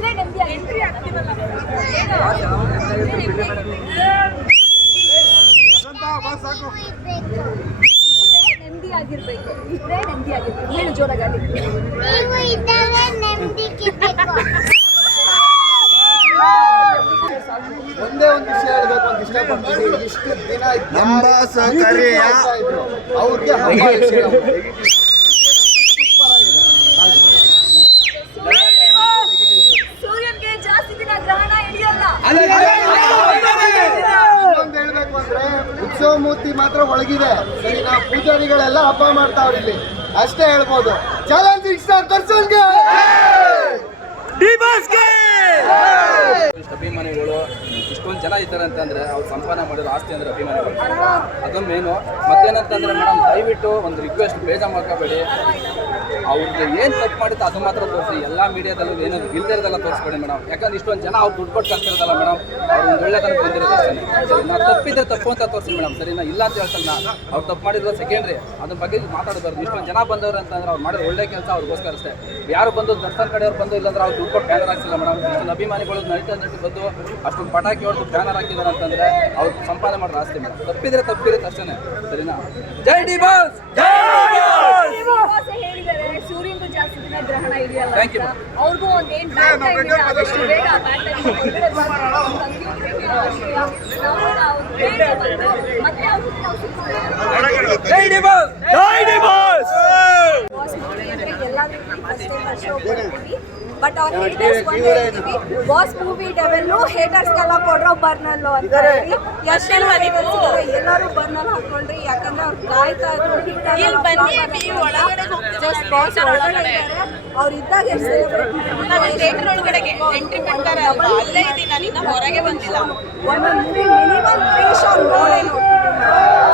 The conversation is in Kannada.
ಇದ್ರೆ ನೆಮ್ಮದಿ ಎಂಟ್ರಿ ಆಗ್ತಿರಲ್ಲ. ನೆಮ್ಮದಿ ಆಗಿರ್ಬೇಕು, ಇದ್ರೆ ನೆಮ್ಮದಿ ಆಗಿರ್ಬೇಕು. ಹೇಳು ಜೋರಾಗಿ. ಒಂದೇ ಒಂದು ವಿಷಯ ಹೇಳ್ಬೇಕು ಅಂತ ಇಷ್ಟಪಡ್ತೀನಿ. ಇಷ್ಟು ದಿನ ಅವ್ರಿಗೆ ಸೂರ್ಯನ್ಗೆ ಜಾಸ್ತಿ ದಿನ ಗ್ರಹಣ ಹಿಡಿಯಲ್ಲ. ಇನ್ನೊಂದು ಹೇಳ್ಬೇಕು ಅಂದ್ರೆ ಉತ್ಸವ ಮೂರ್ತಿ ಮಾತ್ರ ಒಳಗಿದೆ. ಸರಿ, ನಾವು ಪೂಜಾರಿಗಳೆಲ್ಲ ಹಬ್ಬ ಮಾಡ್ತಾವ್ರಿ ಇಲ್ಲಿ, ಅಷ್ಟೇ ಹೇಳ್ಬೋದು. ಚಾಲೆಂಜಿಂಗ್ ಸ್ಟಾರ್ ದರ್ಶನ್ಗೆ, ಅಭಿಮಾನಿಗಳು ಇಷ್ಟೊಂದು ಜನ ಇದ್ದಾರೆ ಅಂತಂದ್ರೆ ಅವ್ರು ಸಂಪಾದನೆ ಮಾಡಿರೋ ಆಸ್ತಿ ಅಂದ್ರೆ ಅಭಿಮಾನಿಗಳು, ಅದೊಂದು ಮೇನು. ಮತ್ತೇನಂತಂದ್ರೆ ಮೇಡಮ್, ದಯವಿಟ್ಟು ಒಂದು ರಿಕ್ವೆಸ್ಟ್, ಬೇಜಾರು ಮಾಡ್ಕೋಬೇಡಿ. ಅವ್ರಿಗೆ ಏನು ತಪ್ಪು ಮಾಡಿತ್ತು ಅದು ಮಾತ್ರ ತೋರಿಸಿ. ಎಲ್ಲ ಮೀಡಿಯಾದಲ್ಲೂ ಏನೋ ಇಲ್ದಿರೋದೆಲ್ಲ ತೋರಿಸ್ಬೇಡಿ ಮೇಡಮ್. ಯಾಕಂದ್ರೆ ಇಷ್ಟೊಂದು ಜನ ಅವ್ರು ದುಡ್ಡು ಕೊಟ್ಟು ಕಳ್ಸಿರೋದಲ್ಲ ಮೇಡಮ್, ಅವ್ರು ಒಂದು ಒಳ್ಳೆತನಕ್ಕೆ ಬಂದಿರೋದು ಅಷ್ಟೇ. ನಾವು ತಪ್ಪಿದ್ರೆ ತಪ್ಪು ಅಂತ ತೋರಿಸಿ ಮೇಡಮ್, ಸರಿನಾ? ಇಲ್ಲ ಅಂತ ಹೇಳ್ತಲ್ಲ, ಅವ್ರು ತಪ್ಪು ಮಾಡಿದ್ರು ಸೆಕೆಂಡ್ರಿ, ಅದ್ರ ಬಗ್ಗೆ ಮಾತಾಡಬಾರ್ದು. ಇಷ್ಟೊಂದು ಜನ ಬಂದವ್ರು ಅಂತಂದ್ರೆ ಅವ್ರು ಮಾಡಿರೋ ಒಳ್ಳೆ ಕೆಲಸ ಅವ್ರಿಗೋಸ್ಕರ ಅಷ್ಟೇ. ಯಾರು ಬಂದು ದರ್ಶನ್ ಕಡೆಯವ್ರು ಬಂದು ಇಲ್ಲಾಂದ್ರೆ ಅವ್ರು ದುಡ್ಡು ಕೊಟ್ಟು ಬ್ಯಾನರ್ ಹಾಕ್ಸಿಲ್ಲ ಮೇಡಮ್. ಇಷ್ಟೊಂದು ಅಭಿಮಾನಿಗಳು ನಡೀತಾ ಬಂದು ಅಷ್ಟೊಂದು ಪಟಾಕಿ ಹೊಡೆದು ಬ್ಯಾನರ್ ಹಾಕಿದ್ದಾರೆ ಅಂತಂದ್ರೆ ಅವ್ರು ಸಂಪಾದನೆ ಮಾಡೋದು ಆಸ್ತಿ ಮೇಡಮ್. ತಪ್ಪಿದ್ರೆ ತಪ್ಪಿರುತ್ತೆ ಅಷ್ಟೇ, ಸರಿನಾ? ಜೈ ಡಿ ಬಾಸ್, ಹೇಳಿದ್ದಾರೆ ಸೂರ್ಯನ್ಗೂ ಜಾಸ್ತಿ ದಿನ ಗ್ರಹಣ ಹಿಡಿಯಲ್ಲ. Thank you. ಅವ್ರಿಗೂ ಒಂದೇನು ಆದಷ್ಟು ಬೇಗ Jai D boss, Jai D boss. But ಅವ್ರ ಹೇಟರ್ಸ್ ಬಾಸ್ ಮೂವಿ ಡೆವೆಲ್ಲು ಹೇಟರ್ಸ್ಗೆಲ್ಲ ಕೊಡ್ರೋ ಬರ್ನಲ್ಲು ಅಂತ ಹೇಳಿ ಎಲ್ಲರೂ ಬರ್ನಲ್ಲಿ ಹಾಕೊಂಡ್ರಿ. ಯಾಕಂದ್ರೆ ಅವ್ರು ಕಾಯ್ತಾ ಇದ್ರು ಬಾಸ್ ಒಳಗಡೆ ಇದ್ದಾರೆ. ಅವ್ರು ಇದ್ದಾಗ ಹೊರಗೆ ಬಂದಿಲ್ಲ. ಒಂದು ಮಿನಿಮಮ್ 3 ಶೋ ನೋಡೇ ನೋಡ್ತೀವಿ.